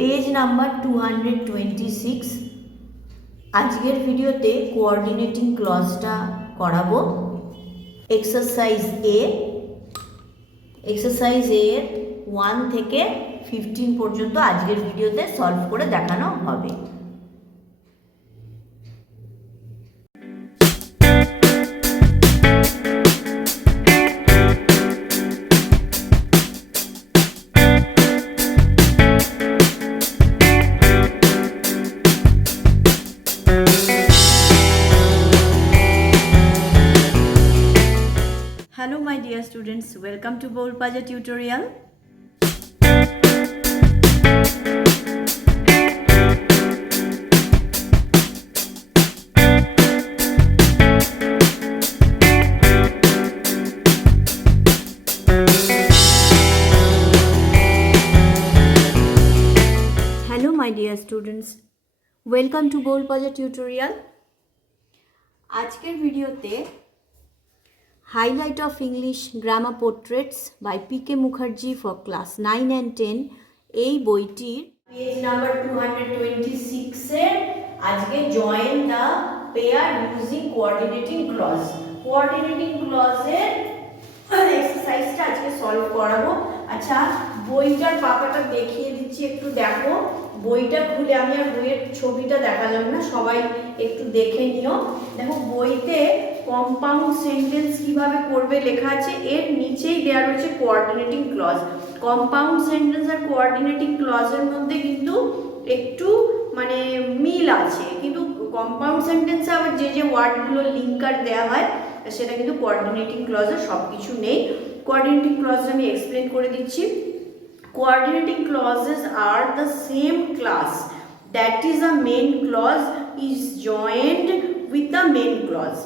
Page number 226। আজকের ভিডিওতে coordinating ক্লজটা করাবো। এক্সারসাইজ এ এর 1 থেকে 15 পর্যন্ত আজকের ভিডিওতে সলভ করে দেখানো হবে। Hello my dear students, welcome to Bolpaja tutorial. Hello my dear students, welcome to Bolpaja tutorial. আজকের ভিডিওতে Highlight of English Grammar Portraits by P.K. Mukherjee for class 9 and 10 এই বইটির পেজ নাম্বার 226 এর আজকে join the pair using coordinating clause. Coordinating ক্লজের এক্সারসাইজটা আজকে solve করাবো। আচ্ছা, বইটার পাতাটা দেখিয়ে দিচ্ছি, একটু দেখো। বইটা খুলে আমি আর বইয়ের ছবিটা দেখালাম না, সবাই একটু দেখে নিও। দেখো বইতে কম্পাউন্ড সেন্টেন্স কিভাবে করবে লেখা আছে, এর নিচেই দেওয়া রয়েছে কোঅর্ডিনেটিং ক্লজ। কম্পাউন্ড সেন্টেন্স আর কোঅর্ডিনেটিং ক্লজের মধ্যে কিন্তু একটু মিল আছে, কিন্তু কম্পাউন্ড সেন্টেন্সে আবার যে ওয়ার্ডগুলো লিঙ্কার দেওয়া হয় সেটা কিন্তু কোঅর্ডিনেটিং ক্লজে সব কিছু নেই। কোঅর্ডিনেটিং ক্লজ আমি এক্সপ্লেন করে দিচ্ছি। Coordinating clauses are the same class, that is a main clause is joined with the main clause.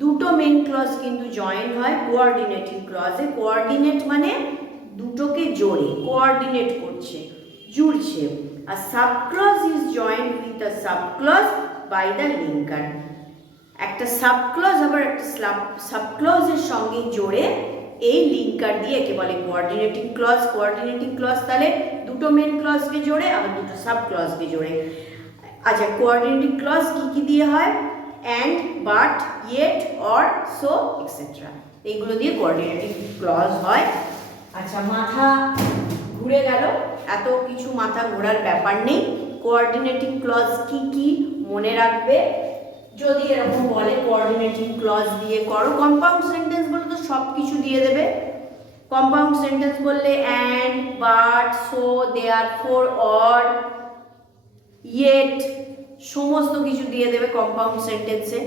দুটো মেন ক্লজ কিন্তু জয়েন হয় কোঅর্ডিনেটিং ক্লজে। কোঅর্ডিনেট মানে দুটোকে জোড়ে, কোঅর্ডিনেট করছে, জুড়ছে। আর sub clause is joined with a sub clause by the linker. একটা সাব ক্লজ আবার একটা সাব ক্লজের সঙ্গে জোড়ে এই লিঙ্কার দিয়ে একে বলে কোঅর্ডিনেটিং ক্লজ। কোঅর্ডিনেটিং ক্লজ তাহলে দুটো মেন ক্লজকে জোড়ে আবার দুটো সাব ক্লজকে জোড়ে। আচ্ছা, কোঅর্ডিনেটিং ক্লজ কি দিয়ে হয়? And, but, yet, or, so, etcetera, এইগুলো দিয়ে কোঅর্ডিনেটিং ক্লজ হয়। আচ্ছা, মাথা ঘুরে গেল, এত কিছু মাথা ঘোরার ব্যাপার নেই। কোঅর্ডিনেটিং ক্লজ কি মনে রাখবে। যদি এরকম বলে কোঅর্ডিনেটিং ক্লজ দিয়ে করো, কম্পাউন্ড সেন্টেন্স বলে তো সব কিছু দিয়ে দেবে। কম্পাউন্ড সেন্টেন্স বললে and, but, so, therefore, or, yet সমস্ত কিছু দিয়ে দেবে কম্পাউন্ড সেন্টেন্সে।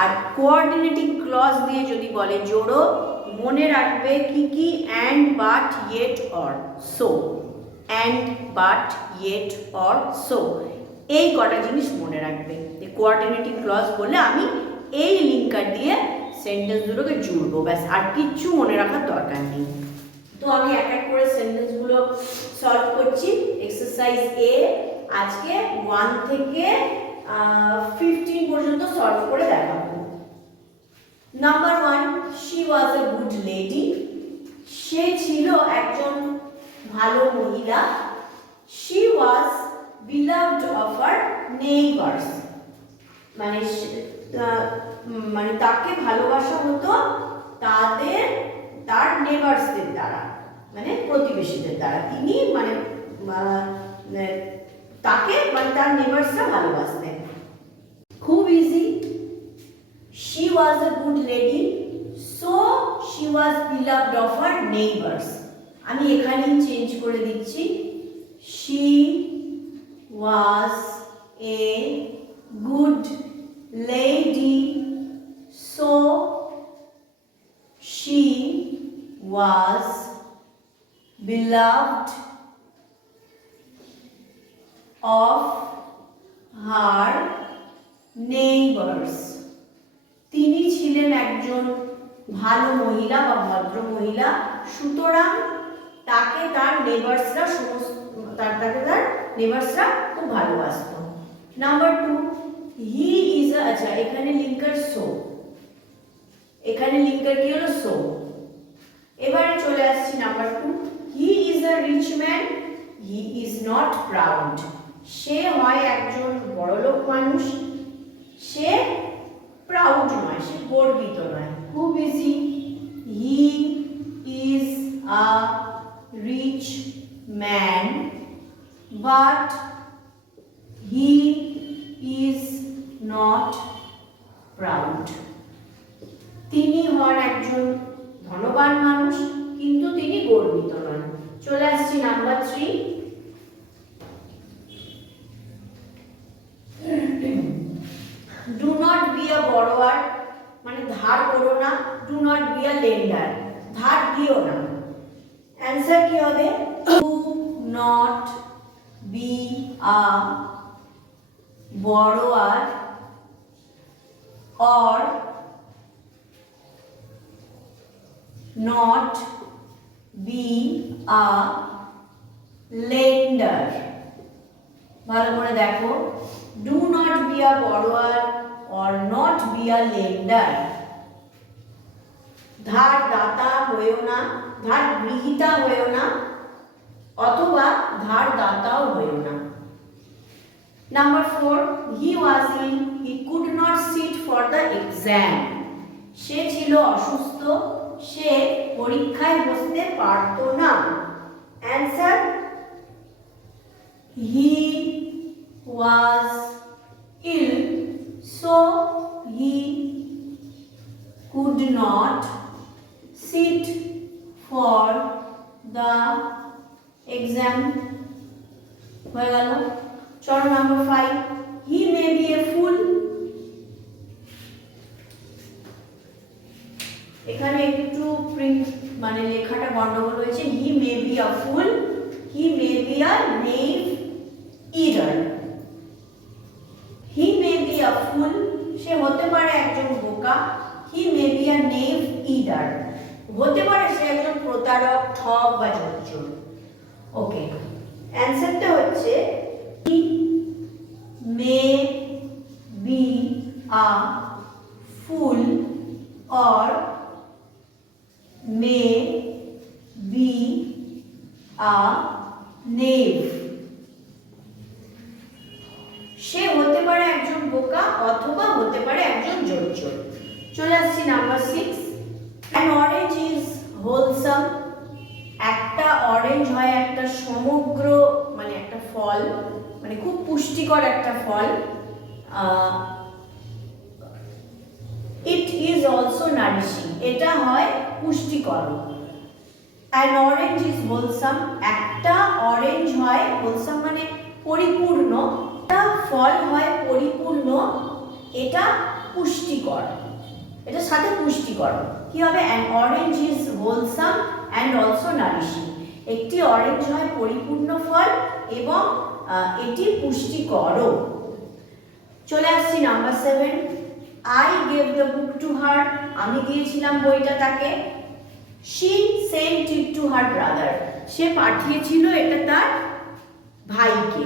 আর কোঅর্ডিনেটিং ক্লজ দিয়ে যদি বলে জোড়ো, মনে রাখবে কি and, but, yet, or, so. And, but, yet, or, so, এই কটা জিনিস মনে রাখবে। কোঅর্ডিনেটিং ক্লজ বললে আমি এই লিঙ্কার দিয়ে সেন্টেন্স দুটোকে জুড়বো, ব্যাস, আর কিচ্ছু মনে রাখার দরকার নেই। তো আমি এক এক করে সেন্টেন্সগুলো সলভ করছি। এক্সারসাইজ এ আজকে 1 থেকে 15 পর্যন্ত সলভ করে দেখাবো। Number 1, she was a good lady. সে ছিল একজন ভালো মহিলা। She was beloved of her neighbors, মানে তাকে ভালোবাসা হতো তার নেবার্সদের দ্বারা, মানে প্রতিবেশীদের দ্বারা। তিনি তাকে তার নেবার্সরা ভালোবাসতেন। খুব easy. she was a good lady, so she was beloved of her neighbors. আমি এখানেই চেঞ্জ করে দিচ্ছি। she was a good lady, so she was beloved of her neighbors. তিনি ছিলেন একজন ভালো মহিলা বা ভদ্র মহিলা, সুতরাং তাকে তার নেবার্সরা খুব ভালোবাসত। নাম্বার 2, হি ইজ আচ্ছা, এখানে লিঙ্কার সো, এখানে লিঙ্কার কি হলো? সো। এবারে চলে আসছি number 2, he is a rich man, he is not proud. সে হয় একজন বড়লোক মানুষ, সে প্রাউড নয়, সে গর্বিত নয়। খুব easy, he is a rich man but he is not proud. তিনি হন একজন ধনবান মানুষ, কিন্তু তিনি গর্বিত নন। চলে আসছি number 3। Do not be a borrower, মানে ধার করো না। Do not be a lender, ধার দিও না। অ্যান্সার কি হবে? Do not be a borrower or not be a lender। ভালো করে দেখো, do not be a borrower or not be a lender। ধার দাতা হয়েও না, ধার গ্রহীতা হয়েও না, অথবা ধার দাতাও হয়েও না। Number 4, he was ill, he could not sit for the exam। সে ছিল অসুস্থ, সে পরীক্ষায় বসতে পারত না। Answer, he was ill, so he could not sit for the exam। হয়ে গেল। চলো number 5, he may be a fool। এখানে একটু প্রিন্ট মানে লেখাটা গন্ডগোল হয়েছে। he may be a fool, he may be a knave either। he may be a fool, সে হতে পারে একজন বোকা। he may be a knave either, হতে পারে সে একজন প্রতারক, ঠক বা জোচ্চোর। ওকে, অ্যানসারটা হচ্ছে he may be a fool or may be a knave। সে হতে পারে একজন বোকা অথবা হতে পারে একজন জোচ্চোর। চলে আসছি number 6, an orange is wholesome। একটা অরেঞ্জ হয় একটা সমগ্র মানে একটা ফল, মানে খুব পুষ্টিকর একটা ফল। ইট ইজ অলসো নারিশিং, এটা হয় পুষ্টিকর। অ্যান অরেঞ্জ ইজ হোলসাম, একটা অরেঞ্জ হয়, হোলসাম মানে পরিপূর্ণ, একটা ফল হয় পরিপূর্ণ, এটা পুষ্টিকর, এটার সাথে পুষ্টিকর। কি হবে? An orange is wholesome and also nourishing. একটি অরেঞ্জ হয় পরিপূর্ণ ফল এবং এটি পুষ্টিকরও। চলে আসছি number 7, I gave the book to her। আমি দিয়েছিলাম বইটা তাকে। she sent it to her brother। সে পাঠিয়েছিল এটা তার ভাইকে।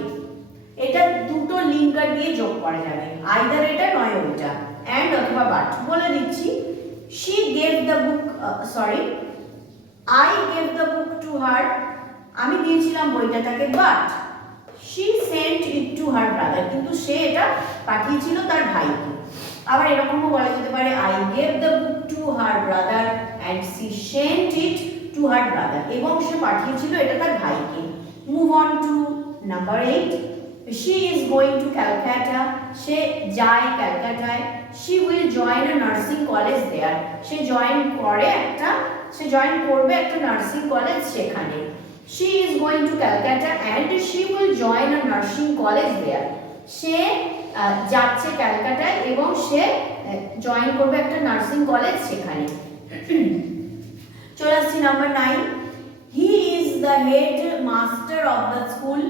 এটা দুটো লিঙ্কার দিয়ে যোগ করা যাবে, আইদার এটা নয় ওইটা, and অথবা but। বলে দিচ্ছি, she gave the book I gave the book to her, আমি দিয়েছিলাম বইটা তাকে, but she sent it to her brother, কিন্তু সে এটা পাঠিয়েছিল তার ভাইকে। আবার এরকমও বলা যেতে পারে I gave the book to her brother and she sent it to her brother, এবং সে পাঠিয়েছিল এটা তার ভাইকে। Move on to number 8, she is going to Calcutta। সে যায় ক্যালকাটায়। she will join a nursing college there। Say join করবে একটা nursing college সেখানে। she is going to Calcutta and she will join a nursing college there। সে যাচ্ছে ক্যালকাটায় এবং সে join করবে একটা nursing college সেখানে। চলে আসছি number 9, he is the head master of the school।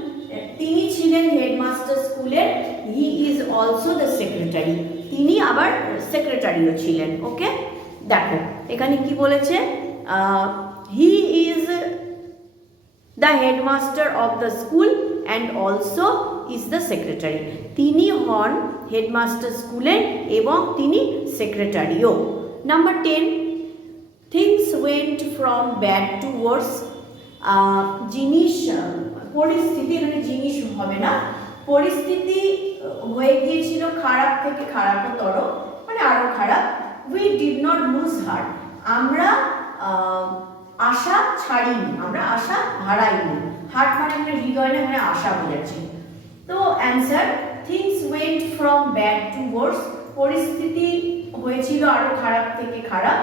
তিনি ছিলেন হেডমাস্টার স্কুলের। he is also the secretary, তিনি আবার সেক্রেটারিও ছিলেন। ওকে, দেখো এখানে কি বলেছে, he is the headmaster of the school and also is the secretary। তিনি হন হেডমাস্টার স্কুলের এবং তিনি সেক্রেটারিও। Number 10, things went from bad to worse। জিনিস পরিস্থিতি, এখানে জিনিস হবে না, পরিস্থিতি হয়ে গিয়েছিল খারাপ থেকে খারাপতর, মানে আরো খারাপ। We did not loose heart, আমরা আশা ছাড়িনি, আমরা আশা হারাইনি। হার্ট মানে হৃদয় না, মানে আশা বোঝাচ্ছে। তো answer, things went from bad to worse, পরিস্থিতি হয়েছিল আরো খারাপ থেকে খারাপ,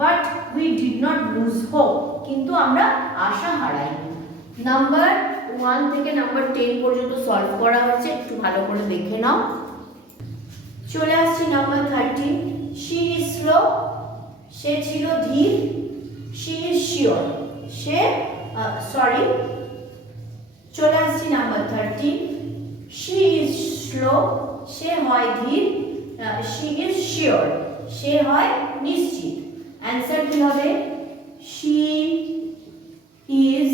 but we did not lose hope, কিন্তু আমরা আশা হারাইনি। নাম্বার 1 থেকে নাম্বার 10 পর্যন্ত সলভ করা হচ্ছে, একটু ভালো করে দেখে নাও। চলে আসছি নাম্বার 13, শি ইজ স্লো, সে ছিল ধীর। She is sure, say sorry, চলে আসছি নাম্বার 13, শি ইজ স্লো, সে হয় ধীর। শি ইজ শিওর, সে হয় নিশ্চিত। অ্যান্সার কি হবে? She is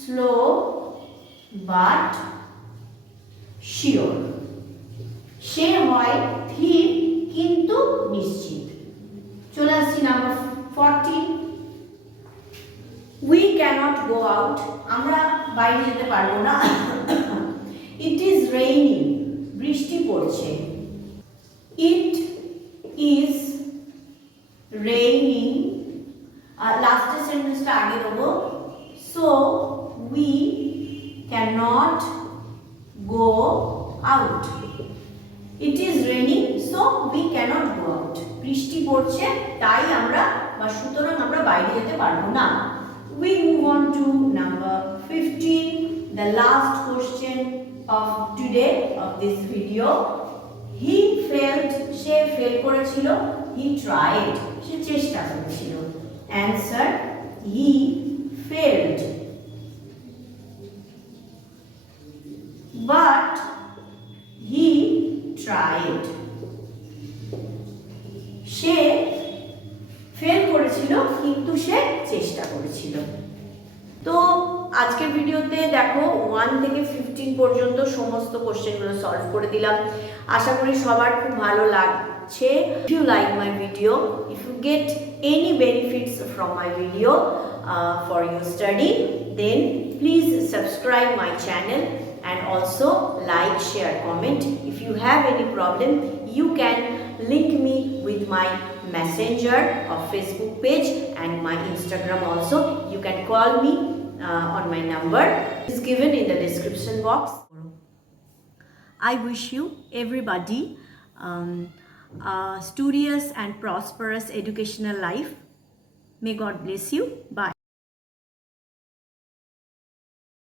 slow but sure, সে হয় ধীর কিন্তু নিশ্চিত। চলে আসছি number 14, we cannot go out, আমরা বাইরে যেতে পারবো না। ইট ইজ রেইনিং, বৃষ্টি পড়ছে। ইট ইজ রেইনিং, লাস্টের সেন্টেন্সটা আগে দেবো। So we cannot go out. It is raining so we cannot go out, বৃষ্টি পড়ছে তাই আমরা বা সুতরাং আমরা বাইরে যেতে পারবো না। We move on to number 15, the last question of today of this video. He failed, say fail করেছিল। He tried, সে চেষ্টা করেছিল। Answer, he failed. But he tried. Say fail করেছিল কিন্তু সে চেষ্টা করেছিল। তো আজকের ভিডিওতে দেখো 1 থেকে 15 পর্যন্ত সমস্ত কোশ্চেনগুলো সলভ করে দিলাম। আশা করি সবার খুব ভালো লাগছে। If you like my video, if you get any benefits from my video for your study, then please subscribe my channel and also like, share, comment. If you have any problem, you can link me with my messenger or Facebook page and my Instagram also. You can call me on my number, it's given in the description box. I wish you everybody a studious and prosperous educational life. May God bless you. Bye.